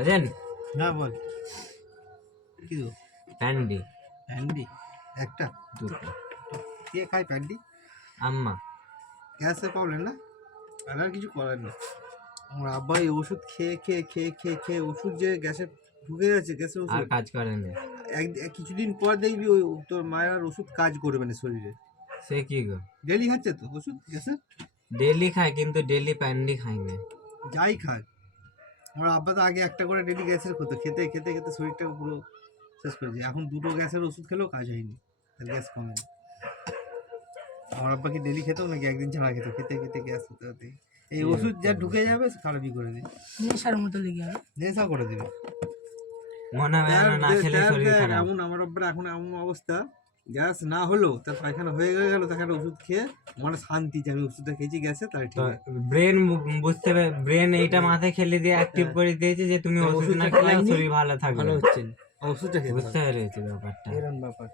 अजन না বল কি গো? पैंडी প্যান্ডি একটা দুটো কে খায় প্যান্ডি? আম্মা গ্যাসের প্রবলেম না, আর আর কিছু করার নেই। আমার আব্বা এই ওষুধ খেয়ে খেয়ে খেয়ে খেয়ে খেয়ে ওষুধ যে গ্যাসে ঢুকে যাচ্ছে, গ্যাসের আর ওষুধ কাজ করে না কিছুদিন পর দেখবি ওই তোর মায়ের আর ওষুধ কাজ করবে না শরীরে। সে কি গো ডেলি খাচ্ছে তো ওষুধ গ্যাসের, ডেলি খায় কিন্তু ডেলি প্যান্ডি খাই না যাই খায়। আমার আব্বা তো আগে একটা করে ডেলি গ্যাসের খেতো, খেতে খেতে খেতে শরীরটা পুরো শেষ করেছে। এখন দুটো গ্যাসের ওষুধ খেলেও কাজ হয়নি, তার গ্যাস কমে না। আমার আব্বা কি ডেলি খেতো নাকি একদিন ছাড়া খেতো? খেতে খেতে গ্যাস হতে হতে এই ওষুধ যা ঢুকে যাবে খারাপই করে দেবে, নেশার মতো লেগে যাবে। নেশা করে দেবে। মনে হয় যেন না খেলে শরীর খারাপ এমন আমার আব্বার এখন এমন অবস্থা, গ্যাস না হলো তার পায়খানা হয়ে গেল, তাকে একটা ওষুধ খেয়ে মানে শান্তি যে আমি ওষুধটা খেয়েছি গ্যাসে, তাই ঠিক আছে। ব্রেন বুঝতে পারে, ব্রেন এইটা মাথায় খেলে দিয়ে অ্যাক্টিভ করে দিয়েছে যে তুমি ওষুধ না খেলে শরীর ভালো থাকবে, ভালো হচ্ছে না, ওষুধটা খেতে বুঝতে পেরেছি ব্যাপারটা। এরকম ব্যাপার।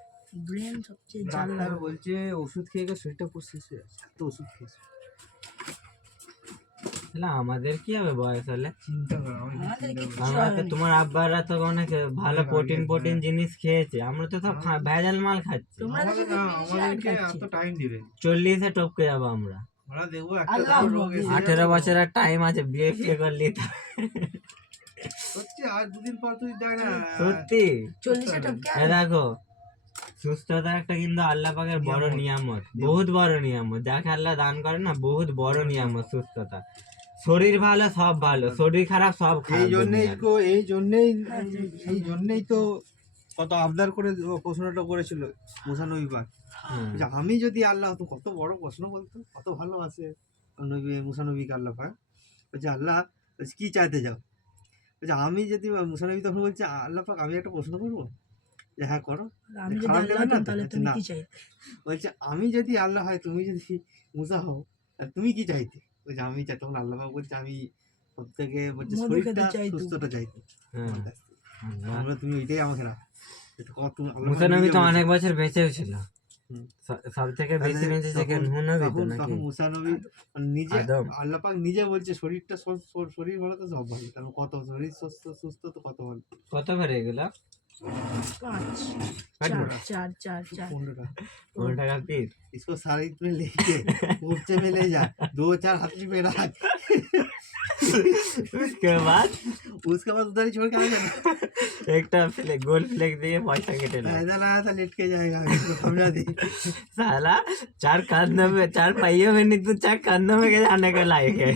ব্রেন সবচেয়ে জ্বালা। ডাক্তার বলছে ওষুধ খেয়ে গেলে শরীরটা পুরো শেষ হয়ে যাচ্ছে, এত ওষুধ খেয়েছে। তাহলে আমাদের কি হবে বয়স হলে? চিন্তা করো, আমি আমাদের কি কিছু আমরা তো হবে না। তোমার আব্বারা তো অনেক ভালো প্রোটিন জিনিস খেয়েছে, আমরা তো সব ভেজাল মাল খাচ্ছি। তোমরা তো শুধু আমাদেরকে খাচ্ছি। এত টাইম দিবে, 40-এ টপকে যাবো আমরা। আমরা দেখবো একটা আল্লাহ দুটো রোগ এসে 18 বছরের টাইম আছে, বিয়ে ফিয়ে করলি তো হচ্ছে, আর দুদিন পর তুই দেখ না সত্যি। 40-এ টপকে এ দেখো, সুস্থতা একটা কিন্তু আল্লাহ পাকের বড় নিয়ামত, বহুত বড় নিয়ামত। যাকে আল্লাহ দান করে না, বহুত বড় নিয়ামত সুস্থতা। শরীর ভালো সব ভালো, শরীর খারাপ সব এই খারাপ জন্যই দুনিয়ার। এই জন্যই তো কত আবদার করে ও প্রশ্নটা করেছিল মুসানবী পাক, হুম। যে আমি যদি আল্লাহ হতো, কত বড় প্রশ্ন বলতো, কত ভালোবাসে নবী মুসানবীকে আল্লাহ পাক। বলছে আল্লাহ বলছে, কি চাইতে যাও? বলছে আমি যদি, মুসানবী তখন বলছে আল্লাহ পাক আমি একটা প্রশ্ন করবো? যে হ্যাঁ করো। আমি যদি খারাপ আল্লাহ নেবে না হতাম তো? তাহলে বলছে, তুমি না। কি চাইতে? বলছে আমি যদি আল্লাহ হয়, তুমি যদি মুসা হও, আর তুমি কি চাইতে? বলছে আমি চাই, তখন আল্লাহ পাক বলছে আমি সব থেকে বলছে মধু খেতে শরীরটা চাইতো। সুস্থতা চাইতো হ্যাঁ। আমার কাছ থেকে। আল্লাহ। আমরা তুমি ওইটাই আমাকে রাখ। কত আল্লাহ পাক মুসা নবী নিজে তো বলছে। অনেক বছর বেঁচেও ছিল, হুম। সব থেকে বেশি তাহলে বেঁচেছে কে? নূহ নবী তো নাকি? তখন মুসা নবী নিজে, আদম। আল্লাহ পাক নিজে বলছে শরীরটা শরীর ভালো তো সব ভালো, কারণ কত শরীর সুস্থ সুস্থ তো কত ভালো। কত করে এগুলো? 5 15 4 4 4 15 15 টাকা পিস। इसको सारी में लेके ऊंचे में ले जा, 2-4 हाथी में रख, उसके बाद उसके बाद उधर ही छोड़ के आ जाना। একটা फ्लेक गोल फ्लेक দিয়ে পয়সা केटे लो। ऐसा लगा था लेट के जाएगा, इसको समझा दे। साला 4 कंधों में 4 पहियों में नहीं तो 4 कंधों में के जाने का लायक है।